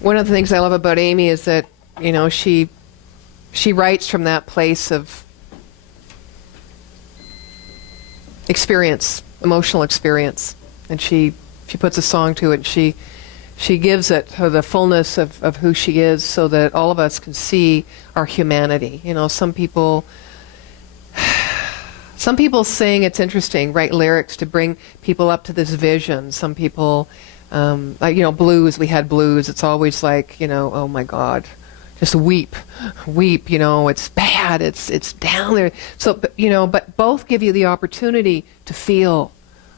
One of the things I love about Amy is that, she writes from that place of experience, emotional experience, and she puts a song to it, and she gives it the fullness of who she is so that all of us can see our humanity. Some people sing, it's interesting, write lyrics to bring people up to this vision. Some people, blues, we had blues. It's always like, oh my God, just weep, it's bad, it's down there. So, but both give you the opportunity to feel.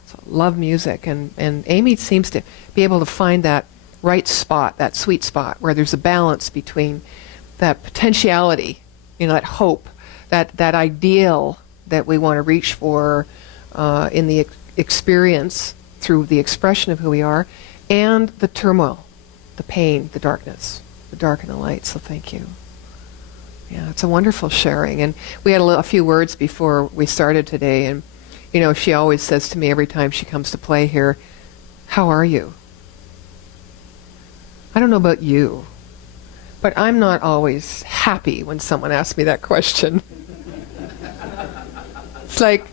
So love music, and Amy seems to be able to find that right spot, that sweet spot, where there's a balance between that potentiality, that hope, that ideal that we want to reach for in the experience through the expression of who we are, and the turmoil, the pain, the darkness, the dark and the light. So thank you. Yeah, it's a wonderful sharing. And we had a few words before we started today, and she always says to me every time she comes to play here, "How are you?" I don't know about you, but I'm not always happy when someone asks me that question. It's like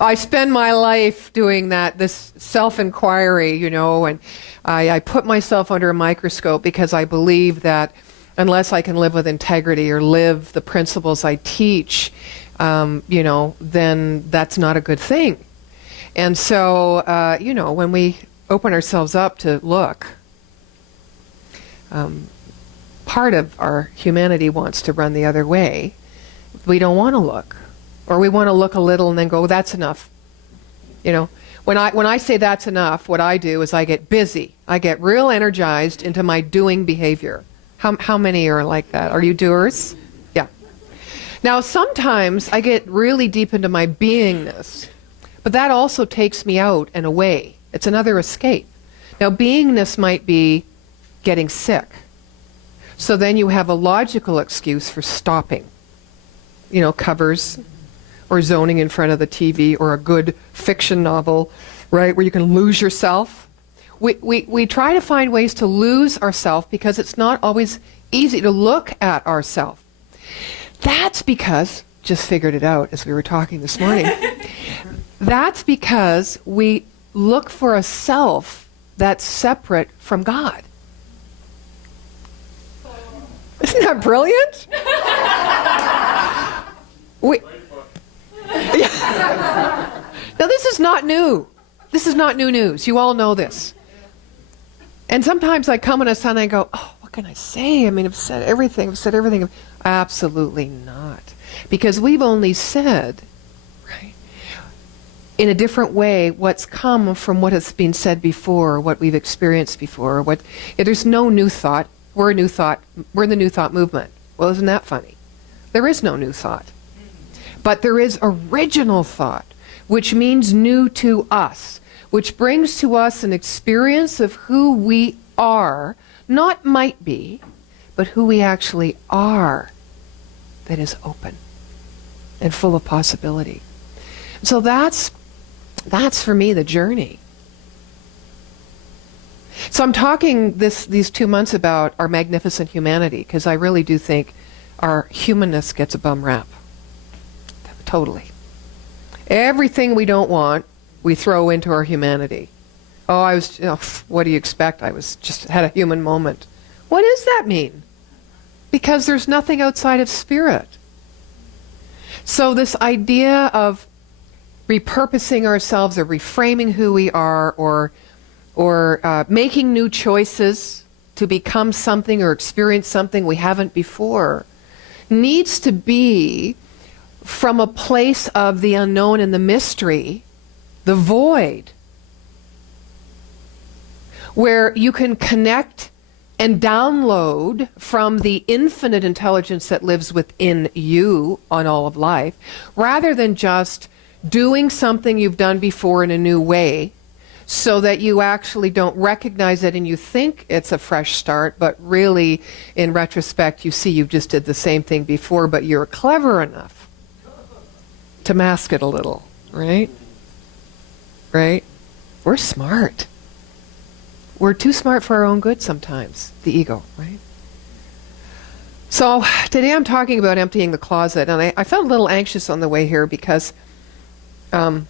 I spend my life doing this self-inquiry, and I put myself under a microscope because I believe that unless I can live with integrity or live the principles I teach, then that's not a good thing. And so, when we open ourselves up to look, part of our humanity wants to run the other way. We don't want to look. Or we want to look a little and then go, that's enough. When I say that's enough, what I do is I get busy. I get real energized into my doing behavior. How many are like that? Are you doers? Yeah. Now, sometimes I get really deep into my beingness, but that also takes me out and away. It's another escape. Now, beingness might be getting sick. So then you have a logical excuse for stopping. Covers, or zoning in front of the TV, or a good fiction novel, right, where you can lose yourself. We try to find ways to lose ourselves because it's not always easy to look at ourselves. That's because, just figured it out as we were talking this morning, that's because we look for a self that's separate from God. Isn't that brilliant? Now, this is not new. This is not new news. You all know this. And sometimes I come on a Sunday and go, oh, what can I say? I mean, I've said everything. Absolutely not. Because we've only said, right, in a different way, what's come from what has been said before, what we've experienced before. There's no new thought. We're a new thought. We're in the new thought movement. Well, isn't that funny? There is no new thought. But there is original thought, which means new to us, which brings to us an experience of who we are, not might be, but who we actually are, that is open and full of possibility. So that's for me the journey. So I'm talking these 2 months about our magnificent humanity, because I really do think our humanness gets a bum rap. Totally. Everything we don't want, we throw into our humanity. Oh, what do you expect? I had a human moment. What does that mean? Because there's nothing outside of spirit. So this idea of repurposing ourselves or reframing who we are, or making new choices to become something or experience something we haven't before, needs to be from a place of the unknown and the mystery, the void, where you can connect and download from the infinite intelligence that lives within you on all of life, rather than just doing something you've done before in a new way, so that you actually don't recognize it and you think it's a fresh start, but really, in retrospect, you see you just did the same thing before, but you're clever enough to mask it a little, right? Right? We're smart. We're too smart for our own good sometimes, the ego, right? So today I'm talking about emptying the closet, and I felt a little anxious on the way here because, are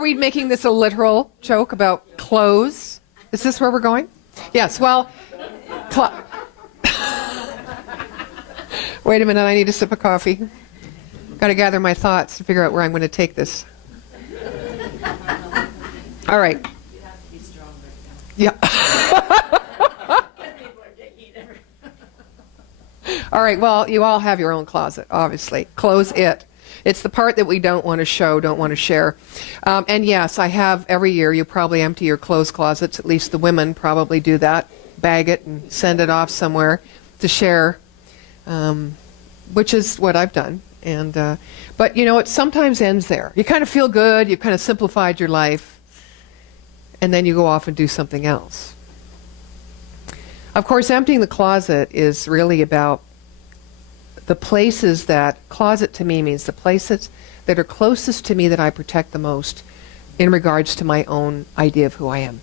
we making this a literal joke about clothes? Is this where we're going? Yes, well, wait a minute, I need a sip of coffee. Got to gather my thoughts to figure out where I'm going to take this. All right. You have to be strong right now. Yeah. All right, well, you all have your own closet, obviously. Close it. It's the part that we don't want to show, don't want to share. And yes, I have every year, you probably empty your clothes closets. At least the women probably do that. Bag it and send it off somewhere to share, which is what I've done. And but, you know, it sometimes ends there. You kind of feel good. You've kind of simplified your life. And then you go off and do something else. Of course, emptying the closet is really about the places that, closet to me means the places that are closest to me that I protect the most in regards to my own idea of who I am.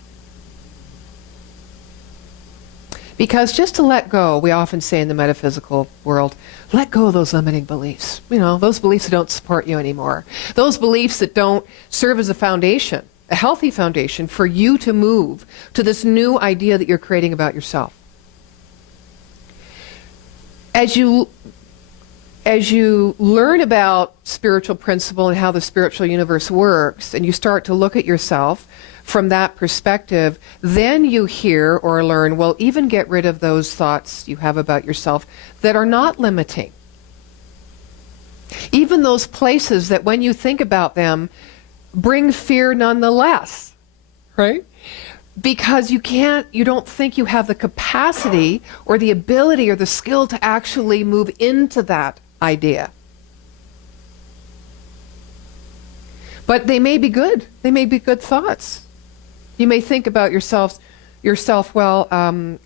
Because just to let go, we often say in the metaphysical world, let go of those limiting beliefs. You know, those beliefs that don't support you anymore. Those beliefs that don't serve as a foundation, a healthy foundation for you to move to this new idea that you're creating about yourself. As you learn about spiritual principle and how the spiritual universe works, and you start to look at yourself from that perspective, then you hear or learn, well, even get rid of those thoughts you have about yourself that are not limiting. Even those places that when you think about them, bring fear nonetheless, right? Because you don't think you have the capacity or the ability or the skill to actually move into that idea. But they may be good. They may be good thoughts. You may think about yourself, well,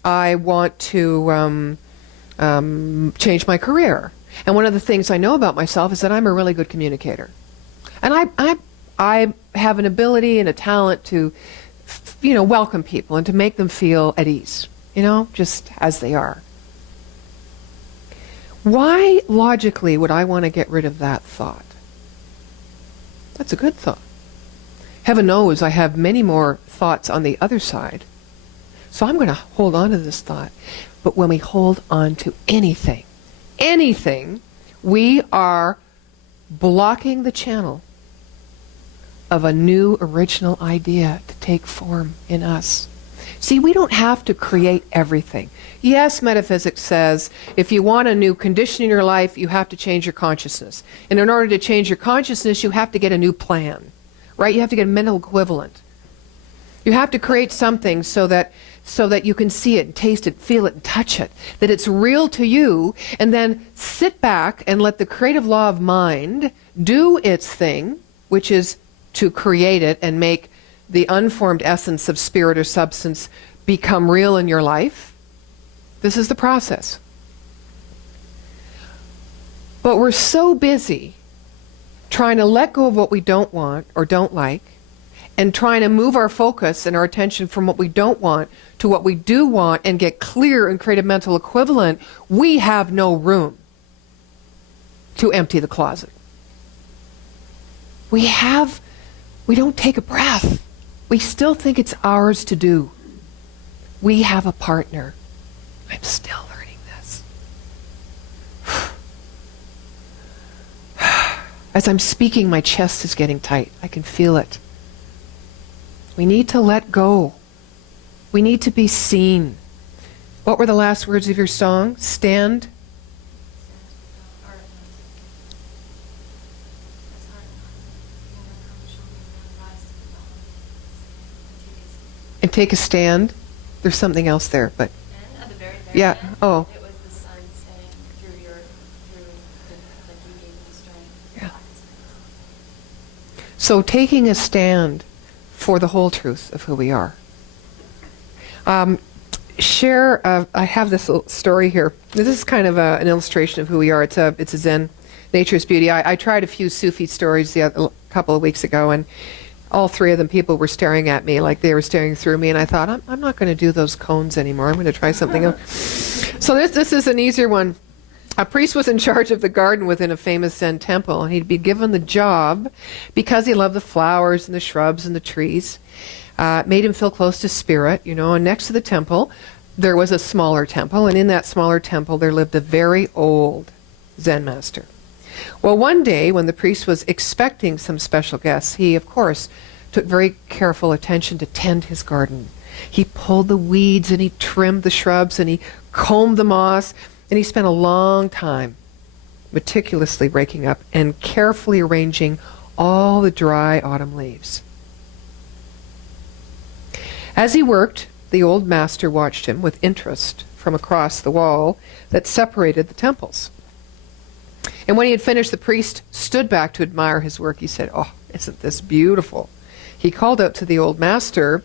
I want to change my career. And one of the things I know about myself is that I'm a really good communicator. And I have an ability and a talent to, welcome people and to make them feel at ease, just as they are. Why, logically, would I want to get rid of that thought? That's a good thought. Heaven knows I have many more thoughts on the other side. So I'm going to hold on to this thought. But when we hold on to anything, we are blocking the channel of a new original idea to take form in us. See, we don't have to create everything. Yes, metaphysics says if you want a new condition in your life, you have to change your consciousness. And in order to change your consciousness, you have to get a new plan, right? You have to get a mental equivalent. You have to create something so that you can see it, and taste it, feel it, and touch it, that it's real to you, and then sit back and let the creative law of mind do its thing, which is to create it and make the unformed essence of spirit or substance become real in your life. This is the process. But we're so busy trying to let go of what we don't want or don't like, and trying to move our focus and our attention from what we don't want to what we do want and get clear and create a mental equivalent, we have no room to empty the closet. We don't take a breath. We still think it's ours to do. We have a partner. I'm still learning this. As I'm speaking, my chest is getting tight. I can feel it. We need to let go. We need to be seen. What were the last words of your song? Stand. And take a stand. There's something else there, but And at the very yeah. end, Oh, it was the sun saying through the that you gave me strength. yeah. So taking a stand for the whole truth of who we are. I have this little story here. This is kind of an illustration of who we are. It's a Zen, Nature's Beauty. I tried a few Sufi stories couple of weeks ago, and all three of them, people were staring at me like they were staring through me, and I thought, I'm not going to do those cones anymore. I'm going to try something else. So this is an easier one. A priest was in charge of the garden within a famous Zen temple, and he'd be given the job because he loved the flowers and the shrubs and the trees. Made him feel close to spirit, and next to the temple, there was a smaller temple, and in that smaller temple, there lived a very old Zen master. Well, one day, when the priest was expecting some special guests, he, of course, took very careful attention to tend his garden. He pulled the weeds, and he trimmed the shrubs, and he combed the moss, and he spent a long time meticulously raking up and carefully arranging all the dry autumn leaves. As he worked, the old master watched him with interest from across the wall that separated the temples. And when he had finished, the priest stood back to admire his work. He said, "Oh, isn't this beautiful?" He called out to the old master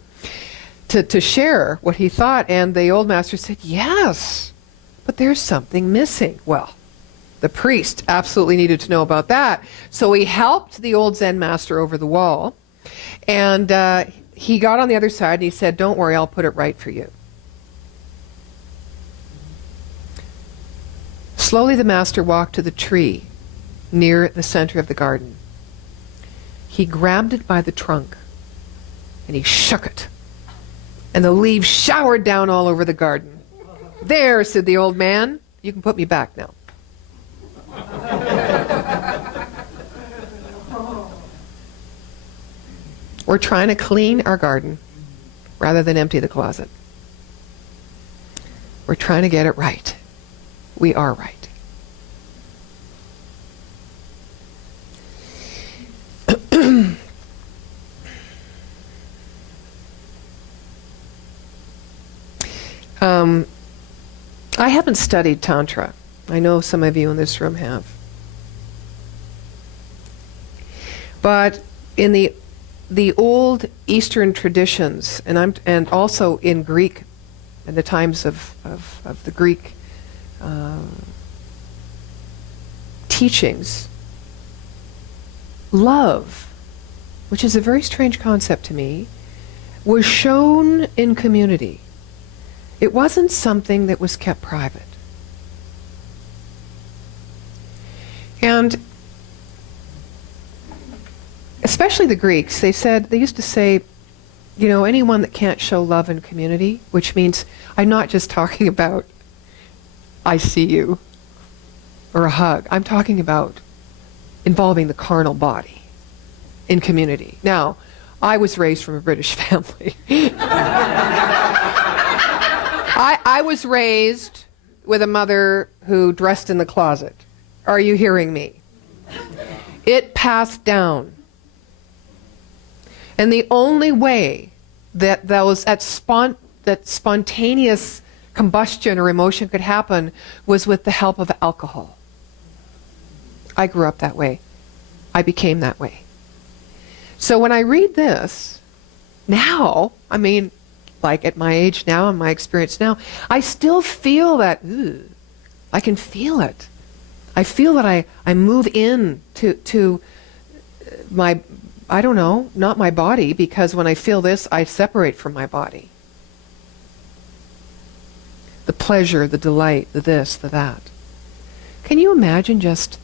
to share what he thought, and the old master said, "Yes, but there's something missing." Well, the priest absolutely needed to know about that, so he helped the old Zen master over the wall, and he got on the other side and he said, "Don't worry, I'll put it right for you." Slowly the master walked to the tree near the center of the garden. He grabbed it by the trunk and he shook it, and the leaves showered down all over the garden. "There," said the old man, "you can put me back now." We're trying to clean our garden rather than empty the closet. We're trying to get it right. We are right. I haven't studied Tantra. I know some of you in this room have. But in the old Eastern traditions, and also in Greek, in the times of the Greek teachings, love, which is a very strange concept to me, was shown in community. It wasn't something that was kept private. And especially the Greeks, they used to say, anyone that can't show love in community, which means I'm not just talking about I see you or a hug. I'm talking about involving the carnal body in community. Now, I was raised from a British family. I was raised with a mother who dressed in the closet. Are you hearing me? It passed down. And the only way that spontaneous combustion or emotion could happen was with the help of alcohol. I grew up that way. I became that way. So when I read this, now, like at my age now and my experience now, I still feel that, I can feel it. I feel that I move in to my, I don't know, not my body, because when I feel this, I separate from my body. The pleasure, the delight, the this, the that. Can you imagine just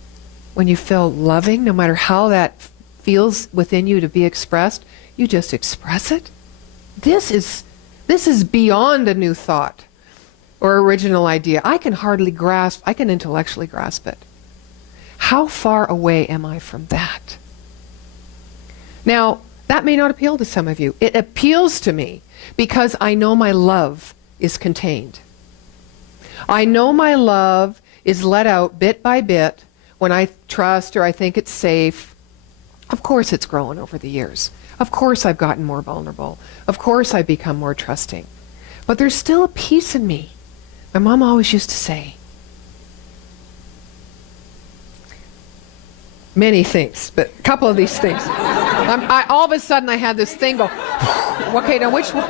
when you feel loving, no matter how that feels within you to be expressed, you just express it? This is beyond a new thought or original idea. I can intellectually grasp it. How far away am I from that? Now, that may not appeal to some of you. It appeals to me because I know my love is contained. I know my love is let out bit by bit when I trust or I think it's safe. Of course it's grown over the years. Of course I've gotten more vulnerable. Of course I've become more trusting. But there's still a piece in me. My mom always used to say, many things, but a couple of these things. All of a sudden I had this thing go, okay, now which one?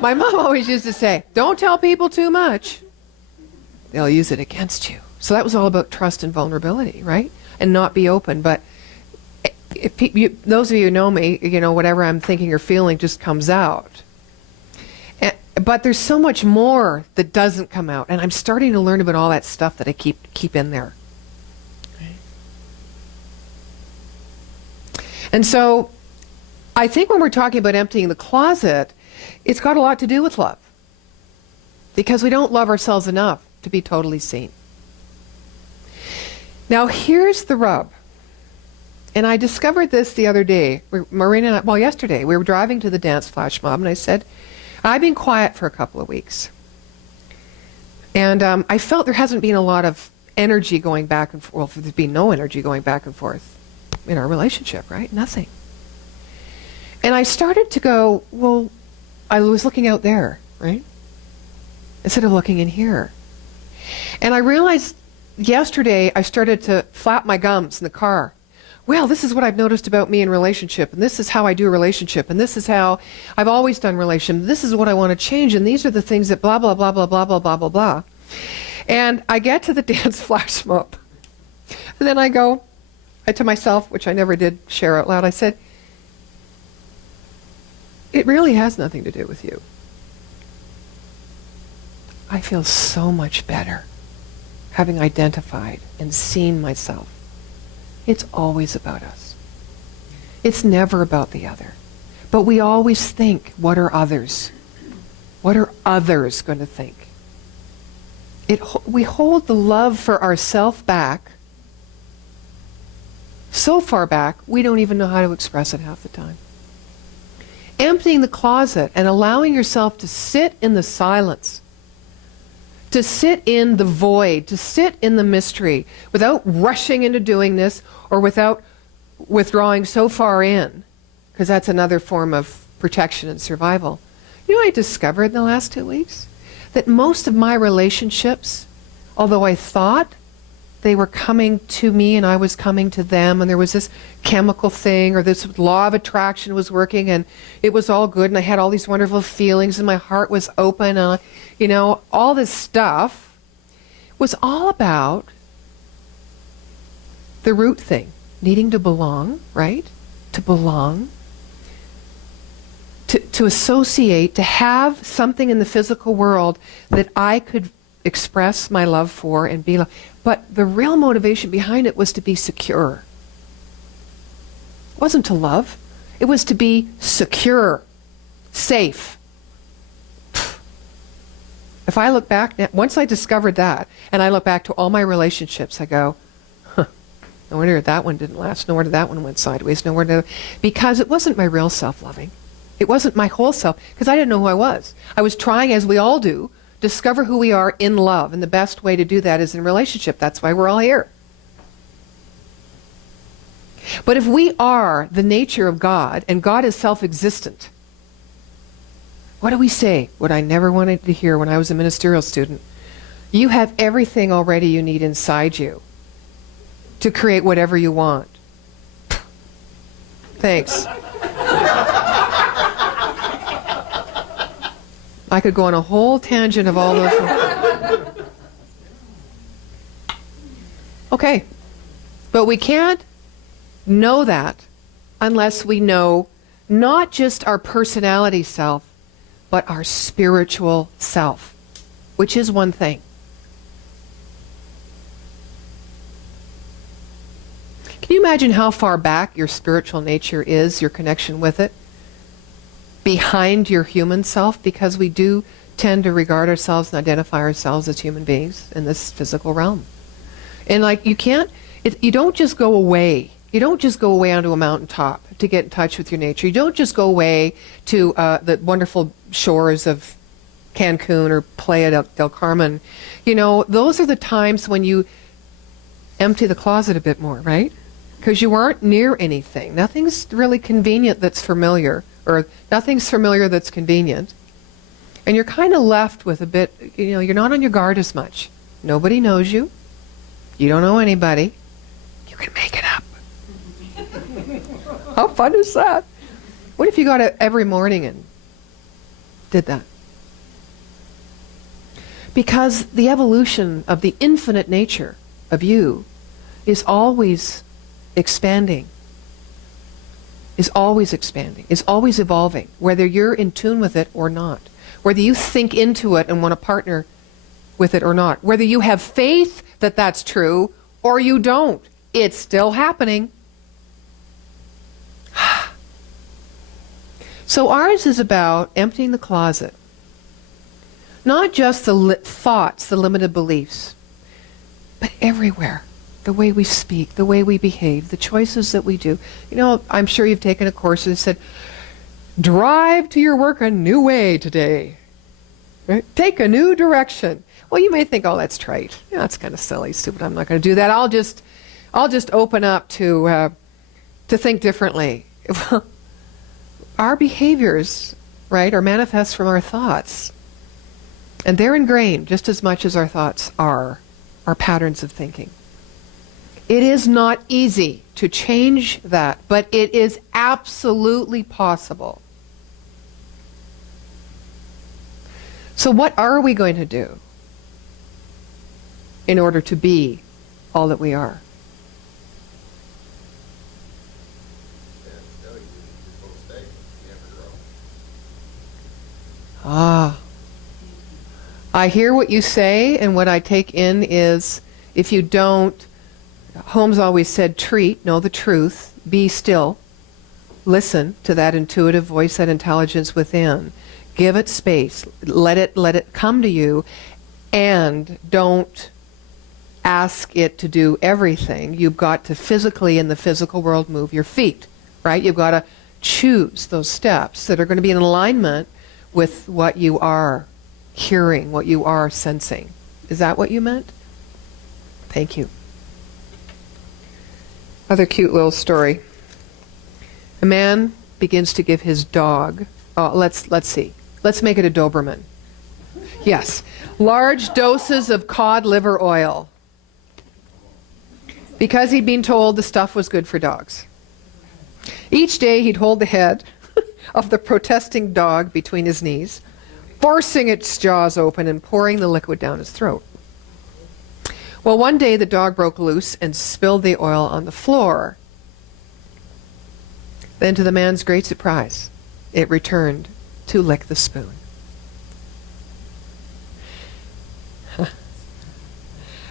My mom always used to say, don't tell people too much. They'll use it against you. So that was all about trust and vulnerability, right? And not be open. But those of you who know me, whatever I'm thinking or feeling just comes out. But there's so much more that doesn't come out, and I'm starting to learn about all that stuff that I keep in there. And so I think when we're talking about emptying the closet, it's got a lot to do with love. Because we don't love ourselves enough to be totally seen. Now here's the rub. And I discovered this the other day. Yesterday, we were driving to the dance flash mob, and I said, I've been quiet for a couple of weeks. And I felt there hasn't been a lot of energy going back and forth. Well, there's been no energy going back and forth in our relationship, right? Nothing. And I started to go, well, I was looking out there, right? Instead of looking in here. And I realized yesterday I started to flap my gums in the car. Well, this is what I've noticed about me in relationship, and this is how I do relationship, and this is how I've always done relationship. This is what I want to change, and these are the things that blah, blah, blah, blah, blah, blah, blah, blah, blah. And I get to the dance flash mob. And then I to myself, which I never did share out loud, I said, it really has nothing to do with you. I feel so much better having identified and seen myself. It's always about us. It's never about the other. But we always think, what are others? What are others going to think? We hold the love for ourselves back so far back, we don't even know how to express it half the time. Emptying the closet and allowing yourself to sit in the silence, to sit in the void, to sit in the mystery without rushing into doing this or without withdrawing so far in, because that's another form of protection and survival. You know what I discovered in the last 2 weeks? That most of my relationships, although I thought they were coming to me and I was coming to them, and there was this chemical thing or this law of attraction was working, and it was all good, and I had all these wonderful feelings and my heart was open, all this stuff was all about the root thing, needing to belong, right? To belong, to associate, to have something in the physical world that I could express my love for and be loved. But the real motivation behind it was to be secure. It wasn't to love. It was to be secure, safe. If I look back, once I discovered that, and I look back to all my relationships, I go, no wonder that one didn't last, no wonder that one went sideways, no wonder, because it wasn't my real self-loving. It wasn't my whole self, because I didn't know who I was. I was trying, as we all do, discover who we are in love, and the best way to do that is in relationship. That's why we're all here. But if we are the nature of God, and God is self-existent, what do we say? What I never wanted to hear when I was a ministerial student. You have everything already you need inside you to create whatever you want. Thanks. I could go on a whole tangent of all those. Okay. But we can't know that unless we know not just our personality self, but our spiritual self, which is one thing. Can you imagine how far back your spiritual nature is, your connection with it? Behind your human self, because we do tend to regard ourselves and identify ourselves as human beings in this physical realm. And you don't just go away. You don't just go away onto a mountaintop to get in touch with your nature. You don't just go away to the wonderful shores of Cancun or Playa del Carmen. Those are the times when you empty the closet a bit more, right? Because you aren't near anything. Nothing's really convenient that's familiar, or nothing's familiar that's convenient. And you're kind of left with a bit, you're not on your guard as much. Nobody knows you. You don't know anybody. You can make it up. How fun is that? What if you got up every morning and did that? Because the evolution of the infinite nature of you is always expanding, is always expanding, is always evolving, whether you're in tune with it or not, whether you think into it and want to partner with it or not, whether you have faith that that's true or you don't. It's still happening. So ours is about emptying the closet. Not just the thoughts, the limited beliefs, but everywhere. The way we speak, the way we behave, the choices that we do. You know, I'm sure you've taken a course that said, drive to your work a new way today. Right? Take a new direction. Well, you may think, oh, that's trite. Yeah, that's kind of silly, stupid. I'm not going to do that. I'll just open up to think differently. Well, our behaviors, right, are manifest from our thoughts. And they're ingrained just as much as our thoughts are, our patterns of thinking. It is not easy to change that, but it is absolutely possible. So what are we going to do in order to be all that we are? Ah. I hear what you say, and what I take in is, if you don't, Holmes always said, know the truth, be still, listen to that intuitive voice, that intelligence within, give it space, let it come to you, and don't ask it to do everything. You've got to physically, in the physical world, move your feet, right? You've got to choose those steps that are going to be in alignment with what you are hearing, what you are sensing. Is that what you meant? Thank you. Other cute little story. A man begins to give his dog, let's see. Let's make it a Doberman. Yes. Large doses of cod liver oil. Because he'd been told the stuff was good for dogs. Each day he'd hold the head of the protesting dog between his knees, forcing its jaws open and pouring the liquid down his throat. Well, one day the dog broke loose and spilled the oil on the floor. Then, to the man's great surprise, it returned to lick the spoon.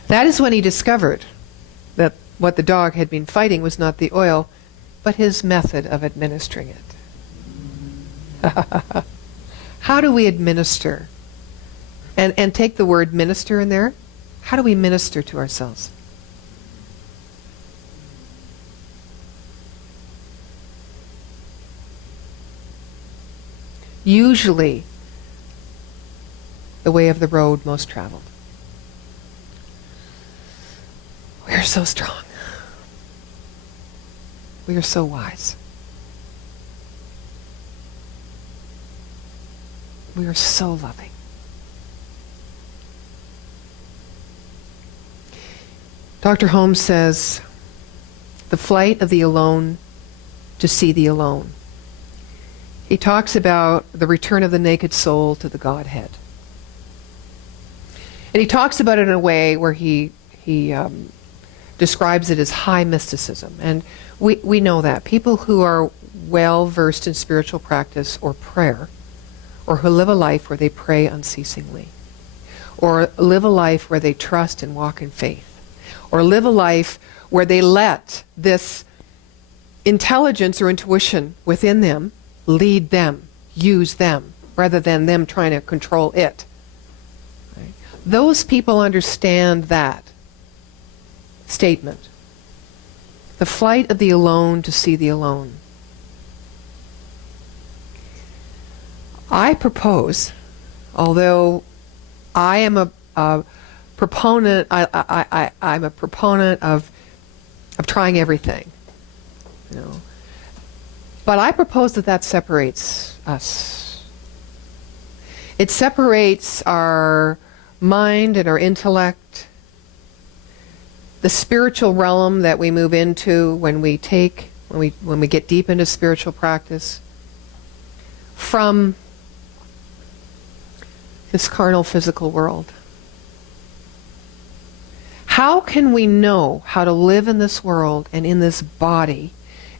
That is when he discovered that what the dog had been fighting was not the oil, but his method of administering it. How do we administer? And take the word minister in there. How do we minister to ourselves? Usually, the way of the road most traveled. We are so strong. We are so wise. We are so loving. Dr. Holmes says, the flight of the alone to see the alone. He talks about the return of the naked soul to the Godhead. And he talks about it in a way where he describes it as high mysticism. And we know that. People who are well versed in spiritual practice or prayer, or who live a life where they pray unceasingly, or live a life where they trust and walk in faith, or live a life where they let this intelligence or intuition within them lead them, use them, rather than them trying to control it. Right? Those people understand that statement. The flight of the alone to see the alone. I propose, although I am a proponent, I'm a proponent of trying everything, you know. But I propose that separates us. It separates our mind and our intellect, the spiritual realm that we move into when we get deep into spiritual practice, from this carnal physical world. How can we know how to live in this world and in this body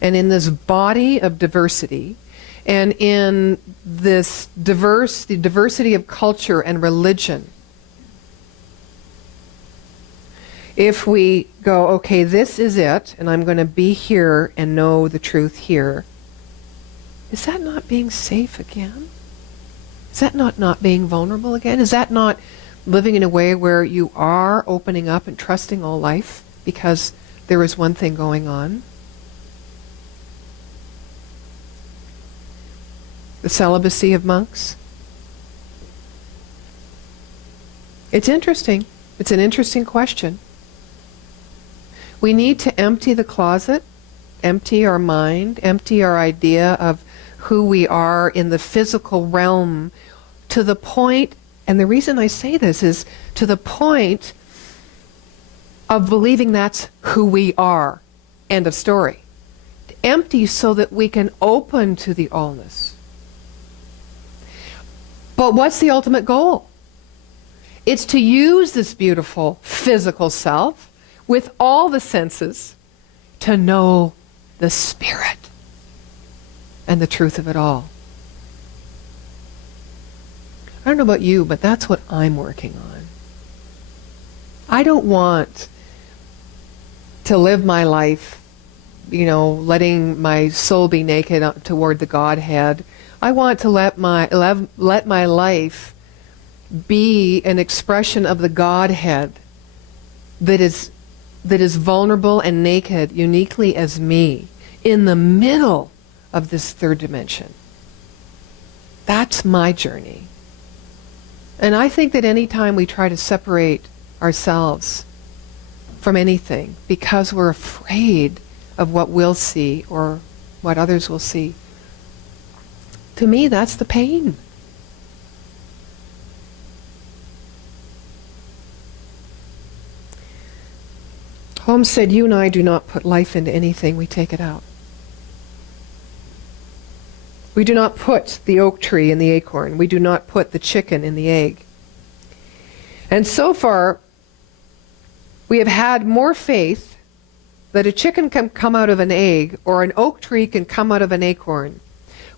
and in this body of diversity, and in this the diversity of culture and religion, if we go, okay, this is it, and I'm going to be here and know the truth here, is that not being safe again? Is that not being vulnerable again? Is that not living in a way where you are opening up and trusting all life because there is one thing going on? The celibacy of monks? It's interesting. It's an interesting question. We need to empty the closet, empty our mind, empty our idea of who we are in the physical realm, to the point, and the reason I say this is to the point of believing that's who we are. End of story. Empty so that we can open to the allness. But what's the ultimate goal? It's to use this beautiful physical self with all the senses to know the spirit and the truth of it all. I don't know about you, but that's what I'm working on. I don't want to live my life, letting my soul be naked toward the Godhead. I want to let my life be an expression of the Godhead that is vulnerable and naked, uniquely as me, in the middle of this third dimension. That's my journey. And I think that any time we try to separate ourselves from anything because we're afraid of what we'll see or what others will see, to me, that's the pain. Holmes said, you and I do not put life into anything, we take it out. We do not put the oak tree in the acorn. We do not put the chicken in the egg. And so far, we have had more faith that a chicken can come out of an egg or an oak tree can come out of an acorn.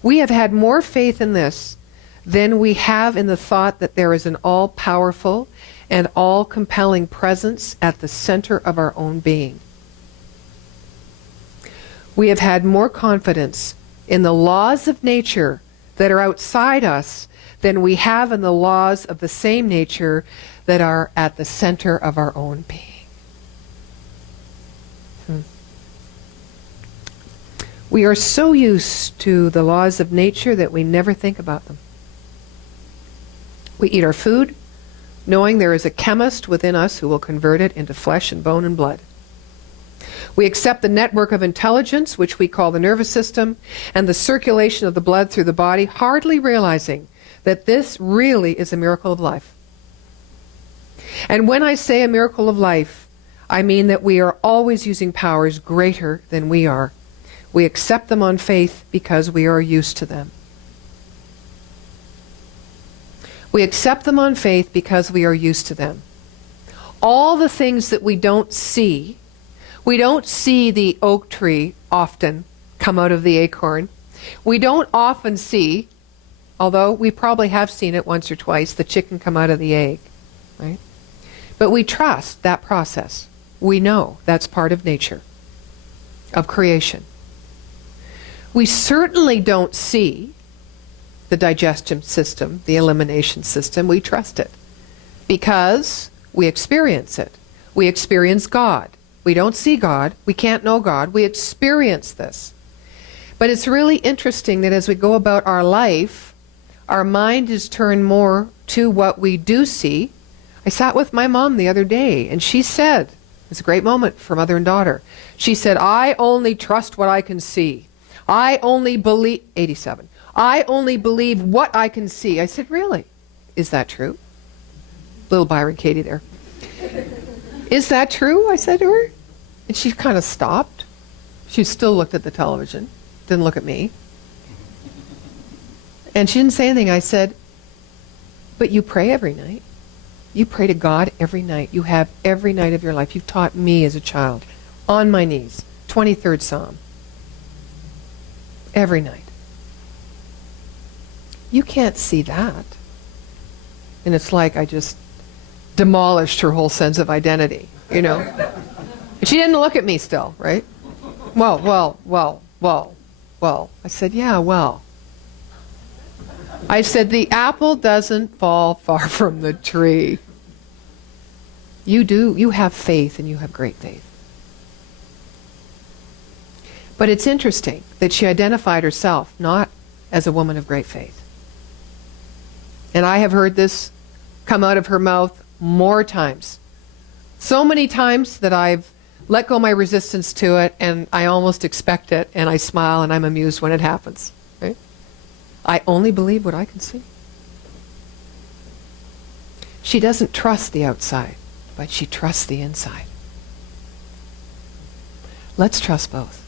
We have had more faith in this than we have in the thought that there is an all-powerful and all-compelling presence at the center of our own being. We have had more confidence in the laws of nature that are outside us than we have in the laws of the same nature that are at the center of our own being. We are so used to the laws of nature that we never think about them. We eat our food, knowing there is a chemist within us who will convert it into flesh and bone and blood. We accept the network of intelligence, which we call the nervous system, and the circulation of the blood through the body, hardly realizing that this really is a miracle of life. And when I say a miracle of life, I mean that we are always using powers greater than we are. We accept them on faith because we are used to them. We accept them on faith because we are used to them. All the things that we don't see the oak tree often come out of the acorn. We don't often see, although we probably have seen it once or twice, the chicken come out of the egg, right? But we trust that process. We know that's part of nature, of creation. We certainly don't see the digestion system, the elimination system. We trust it because we experience it. We experience God. We don't see God. We can't know God. We experience this. But it's really interesting that as we go about our life, our mind is turned more to what we do see. I sat with my mom the other day, and she said, it's a great moment for mother and daughter. She said, I only trust what I can see. I only believe, 87, I only believe what I can see. I said, really? Is that true? Little Byron Katie there. Is that true? I said to her. And she kind of stopped. She still looked at the television, didn't look at me. And she didn't say anything. I said, but you pray every night. You pray to God every night. You have every night of your life. You've taught me as a child, on my knees, 23rd Psalm. Every night. You can't see that. And it's like I just demolished her whole sense of identity, you know. And she didn't look at me still, right? Well. I said, yeah, well. I said, the apple doesn't fall far from the tree. You do. You have faith, and you have great faith. But it's interesting that she identified herself not as a woman of great faith. And I have heard this come out of her mouth more times. So many times that I've let go my resistance to it, and I almost expect it, and I smile, and I'm amused when it happens. Right? I only believe what I can see. She doesn't trust the outside, but she trusts the inside. Let's trust both.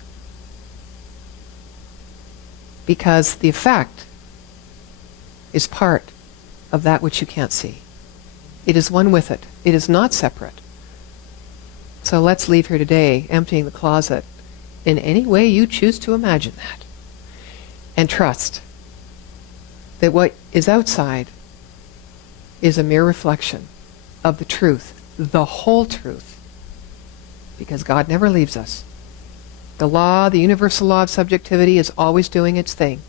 Because the effect is part of that which you can't see. It is one with it. It is not separate. So let's leave here today emptying the closet in any way you choose to imagine that. And trust that what is outside is a mere reflection of the truth, the whole truth. Because God never leaves us. The law, the universal law of subjectivity is always doing its thing.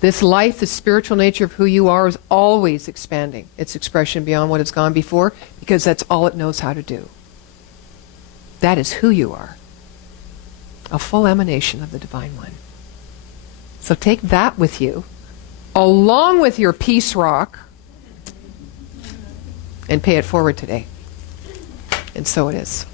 This life, the spiritual nature of who you are, is always expanding its expression beyond what has gone before, because that's all it knows how to do. That is who you are. A full emanation of the Divine One. So take that with you, along with your peace rock, and pay it forward today. And so it is.